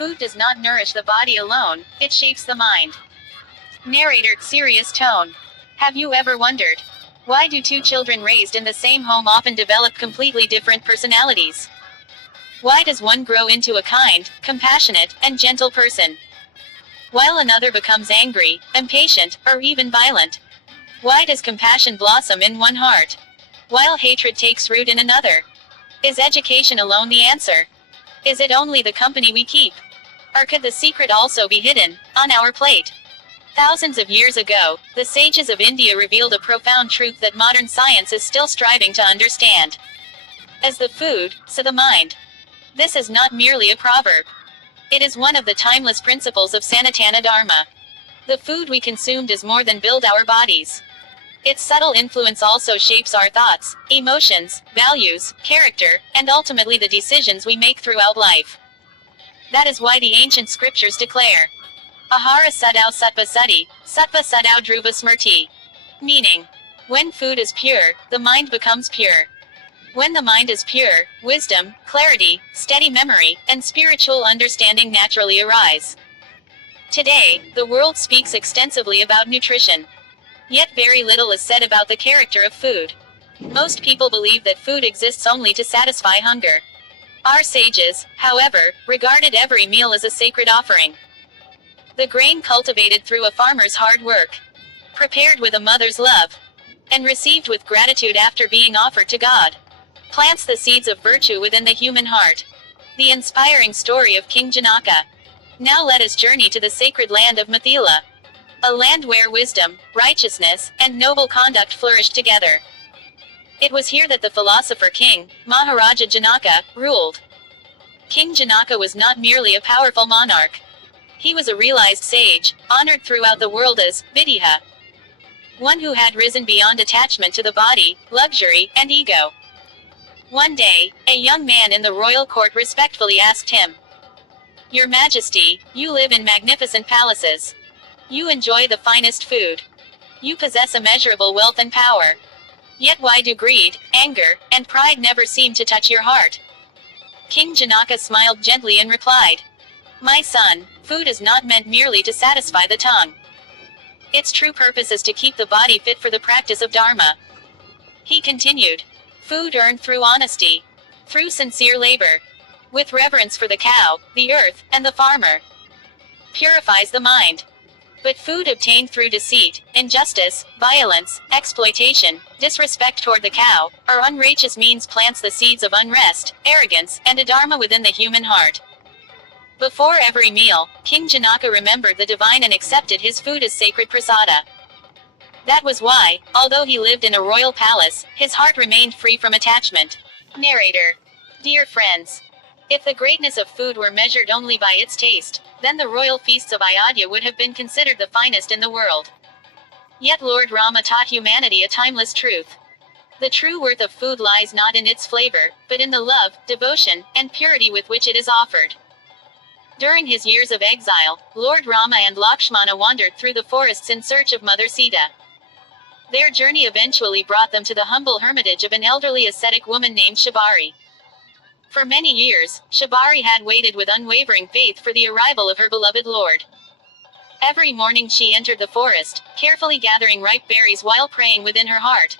Food does not nourish the body alone, it shapes the mind. Narrator, serious tone. Have you ever wondered? Why do two children raised in the same home often develop completely different personalities? Why does one grow into a kind, compassionate, and gentle person, while another becomes angry, impatient, or even violent? Why does compassion blossom in one heart, while hatred takes root in another? Is education alone the answer? Is it only the company we keep? Or could the secret also be hidden, on our plate? Thousands of years ago, the sages of India revealed a profound truth that modern science is still striving to understand. As the food, so the mind. This is not merely a proverb. It is one of the timeless principles of Sanatana Dharma. The food we consume does more than build our bodies. Its subtle influence also shapes our thoughts, emotions, values, character, and ultimately the decisions we make throughout life. That is why the ancient scriptures declare, Ahara Sadau Sattva Sati, Sattva Sadau Dhruva Smrti. Meaning, when food is pure, the mind becomes pure. When the mind is pure, wisdom, clarity, steady memory, and spiritual understanding naturally arise. Today, the world speaks extensively about nutrition. Yet very little is said about the character of food. Most people believe that food exists only to satisfy hunger. Our sages, however, regarded every meal as a sacred offering. The grain cultivated through a farmer's hard work, prepared with a mother's love, and received with gratitude after being offered to God, plants the seeds of virtue within the human heart. The inspiring story of King Janaka. Now let us journey to the sacred land of Mithila, a land where wisdom, righteousness, and noble conduct flourished together. It was here that the philosopher king, Maharaja Janaka, ruled. King Janaka was not merely a powerful monarch. He was a realized sage, honored throughout the world as Vidya, one who had risen beyond attachment to the body, luxury, and ego. One day, a young man in the royal court respectfully asked him, Your Majesty, you live in magnificent palaces. You enjoy the finest food. You possess immeasurable wealth and power. Yet why do greed, anger, and pride never seem to touch your heart? King Janaka smiled gently and replied, My son, food is not meant merely to satisfy the tongue. Its true purpose is to keep the body fit for the practice of Dharma. He continued, Food earned through honesty, through sincere labor, with reverence for the cow, the earth, and the farmer, purifies the mind. But food obtained through deceit, injustice, violence, exploitation, disrespect toward the cow, or unrighteous means plants the seeds of unrest, arrogance, and adharma within the human heart. Before every meal, King Janaka remembered the divine and accepted his food as sacred prasada. That was why, although he lived in a royal palace, his heart remained free from attachment. Narrator. Dear friends, if the greatness of food were measured only by its taste, then the royal feasts of Ayodhya would have been considered the finest in the world. Yet Lord Rama taught humanity a timeless truth. The true worth of food lies not in its flavor, but in the love, devotion, and purity with which it is offered. During his years of exile, Lord Rama and Lakshmana wandered through the forests in search of Mother Sita. Their journey eventually brought them to the humble hermitage of an elderly ascetic woman named Shabari. For many years, Shabari had waited with unwavering faith for the arrival of her beloved Lord. Every morning she entered the forest, carefully gathering ripe berries while praying within her heart.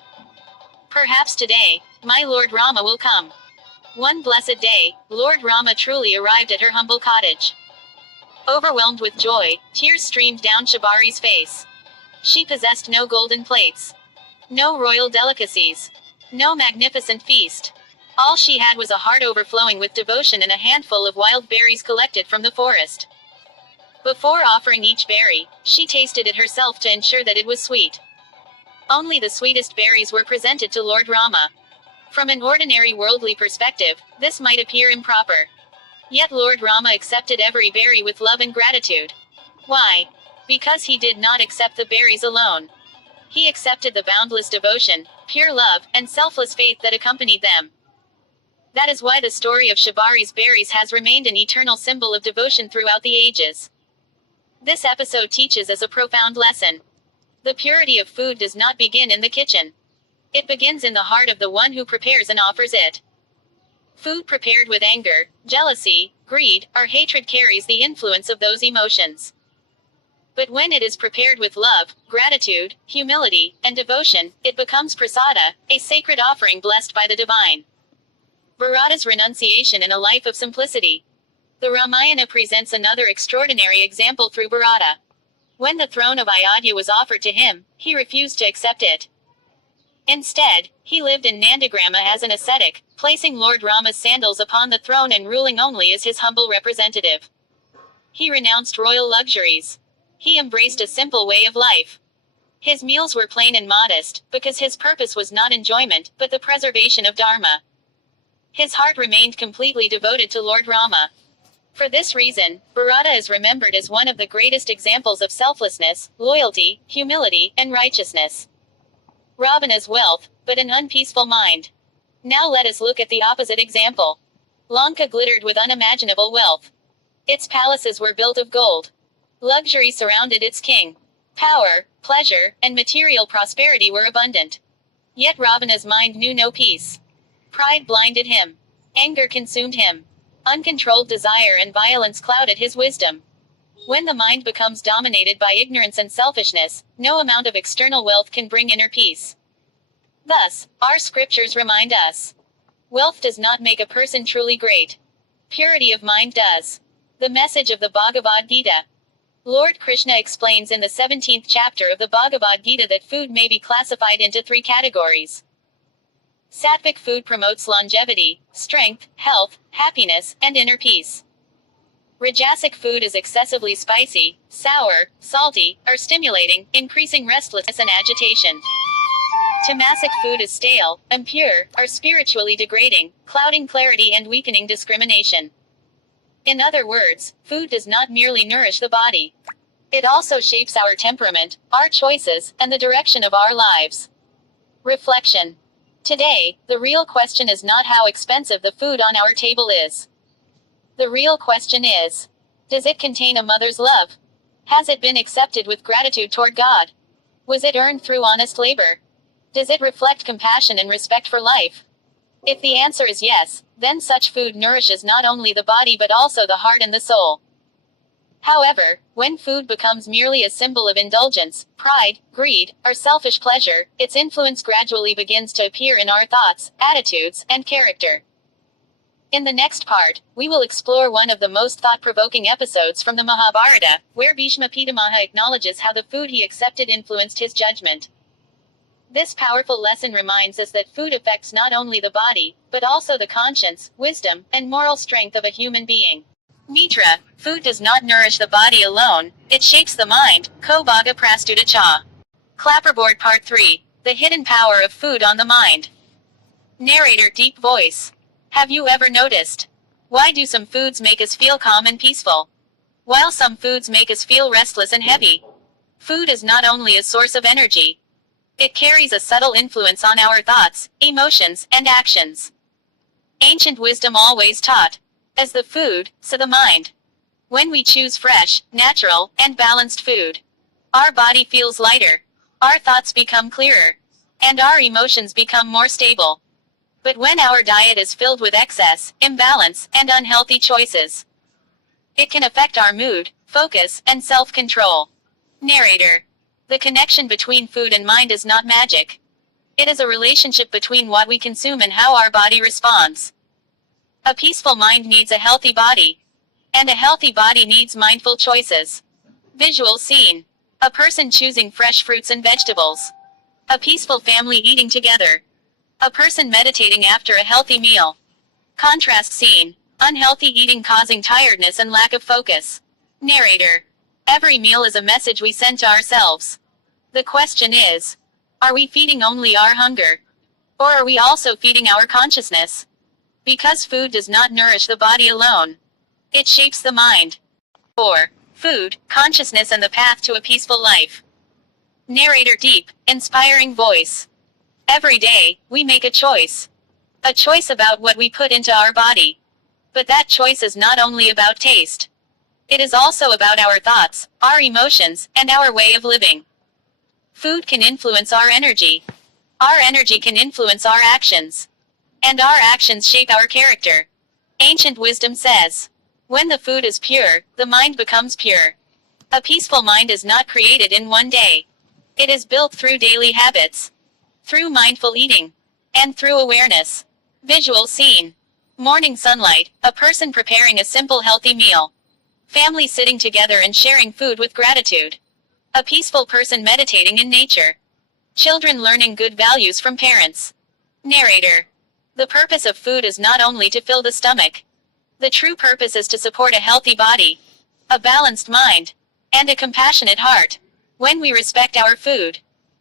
Perhaps today, my Lord Rama will come. One blessed day, Lord Rama truly arrived at her humble cottage. Overwhelmed with joy, tears streamed down Shabari's face. She possessed no golden plates, no royal delicacies, no magnificent feast. All she had was a heart overflowing with devotion and a handful of wild berries collected from the forest. Before offering each berry, she tasted it herself to ensure that it was sweet. Only the sweetest berries were presented to Lord Rama. From an ordinary worldly perspective, this might appear improper. Yet Lord Rama accepted every berry with love and gratitude. Why? Because he did not accept the berries alone. He accepted the boundless devotion, pure love, and selfless faith that accompanied them. That is why the story of Shabari's berries has remained an eternal symbol of devotion throughout the ages. This episode teaches us a profound lesson. The purity of food does not begin in the kitchen. It begins in the heart of the one who prepares and offers it. Food prepared with anger, jealousy, greed, or hatred carries the influence of those emotions. But when it is prepared with love, gratitude, humility, and devotion, it becomes prasada, a sacred offering blessed by the divine. Bharata's renunciation in a life of simplicity. The Ramayana presents another extraordinary example through Bharata. When the throne of Ayodhya was offered to him, he refused to accept it. Instead, he lived in Nandagrama as an ascetic, placing Lord Rama's sandals upon the throne and ruling only as his humble representative. He renounced royal luxuries. He embraced a simple way of life. His meals were plain and modest, because his purpose was not enjoyment, but the preservation of Dharma. His heart remained completely devoted to Lord Rama. For this reason, Bharata is remembered as one of the greatest examples of selflessness, loyalty, humility, and righteousness. Ravana's wealth, but an unpeaceful mind. Now let us look at the opposite example. Lanka glittered with unimaginable wealth. Its palaces were built of gold. Luxury surrounded its king. Power, pleasure, and material prosperity were abundant. Yet Ravana's mind knew no peace. Pride blinded him. Anger consumed him. Uncontrolled desire and violence clouded his wisdom. When the mind becomes dominated by ignorance and selfishness, no amount of external wealth can bring inner peace. Thus, our scriptures remind us. Wealth does not make a person truly great. Purity of mind does. The message of the Bhagavad Gita. Lord Krishna explains in the 17th chapter of the Bhagavad Gita that food may be classified into 3 categories. Sattvic food promotes longevity, strength, health, happiness, and inner peace. Rajasic food is excessively spicy, sour, salty, or stimulating, increasing restlessness and agitation. Tamasic food is stale, impure, or spiritually degrading, clouding clarity and weakening discrimination. In other words, food does not merely nourish the body. It also shapes our temperament, our choices, and the direction of our lives. Reflection. Today, the real question is not how expensive the food on our table is. The real question is, does it contain a mother's love? Has it been accepted with gratitude toward God? Was it earned through honest labor? Does it reflect compassion and respect for life? If the answer is yes, then such food nourishes not only the body but also the heart and the soul. However, when food becomes merely a symbol of indulgence, pride, greed, or selfish pleasure, its influence gradually begins to appear in our thoughts, attitudes, and character. In the next part, we will explore one of the most thought-provoking episodes from the Mahabharata, where Bhishma Pitamaha acknowledges how the food he accepted influenced his judgment. This powerful lesson reminds us that food affects not only the body, but also the conscience, wisdom, and moral strength of a human being. Mitra, food does not nourish the body alone, it shapes the mind. Ko Bhaga Prastuta Cha. Clapperboard Part 3. The Hidden Power of Food on the Mind. Narrator Deep Voice. Have you ever noticed? Why do some foods make us feel calm and peaceful, while some foods make us feel restless and heavy? Food is not only a source of energy. It carries a subtle influence on our thoughts, emotions, and actions. Ancient wisdom always taught, as the food, so the mind. When we choose fresh, natural, and balanced food, our body feels lighter, our thoughts become clearer, and our emotions become more stable. But when our diet is filled with excess, imbalance, and unhealthy choices, it can affect our mood, focus, and self-control. Narrator. The connection between food and mind is not magic. It is a relationship between what we consume and how our body responds. A peaceful mind needs a healthy body, and a healthy body needs mindful choices. Visual scene. A person choosing fresh fruits and vegetables. A peaceful family eating together. A person meditating after a healthy meal. Contrast scene. Unhealthy eating causing tiredness and lack of focus. Narrator. Every meal is a message we send to ourselves. The question is, are we feeding only our hunger? Or are we also feeding our consciousness? Because food does not nourish the body alone. It shapes the mind. 4. Food, consciousness and the path to a peaceful life. Narrator Deep, inspiring voice. Every day, we make a choice. A choice about what we put into our body. But that choice is not only about taste. It is also about our thoughts, our emotions, and our way of living. Food can influence our energy. Our energy can influence our actions. And our actions shape our character. Ancient wisdom says, When the food is pure, the mind becomes pure. A peaceful mind is not created in one day. It is built through daily habits, through mindful eating, and through awareness. Visual scene. Morning sunlight, a person preparing a simple healthy meal. Family sitting together and sharing food with gratitude. A peaceful person meditating in nature. Children learning good values from parents. Narrator. The purpose of food is not only to fill the stomach. The true purpose is to support a healthy body, a balanced mind, and a compassionate heart. When we respect our food,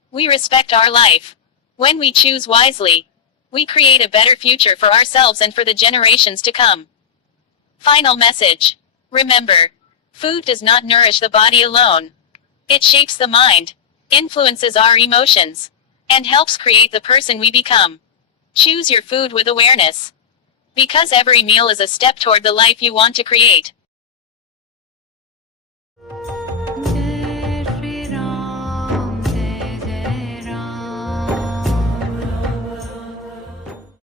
we respect our life. When we choose wisely, we create a better future for ourselves and for the generations to come. Final message. Remember, food does not nourish the body alone. It shapes the mind, influences our emotions, and helps create the person we become. Choose your food with awareness, because every meal is a step toward the life you want to create.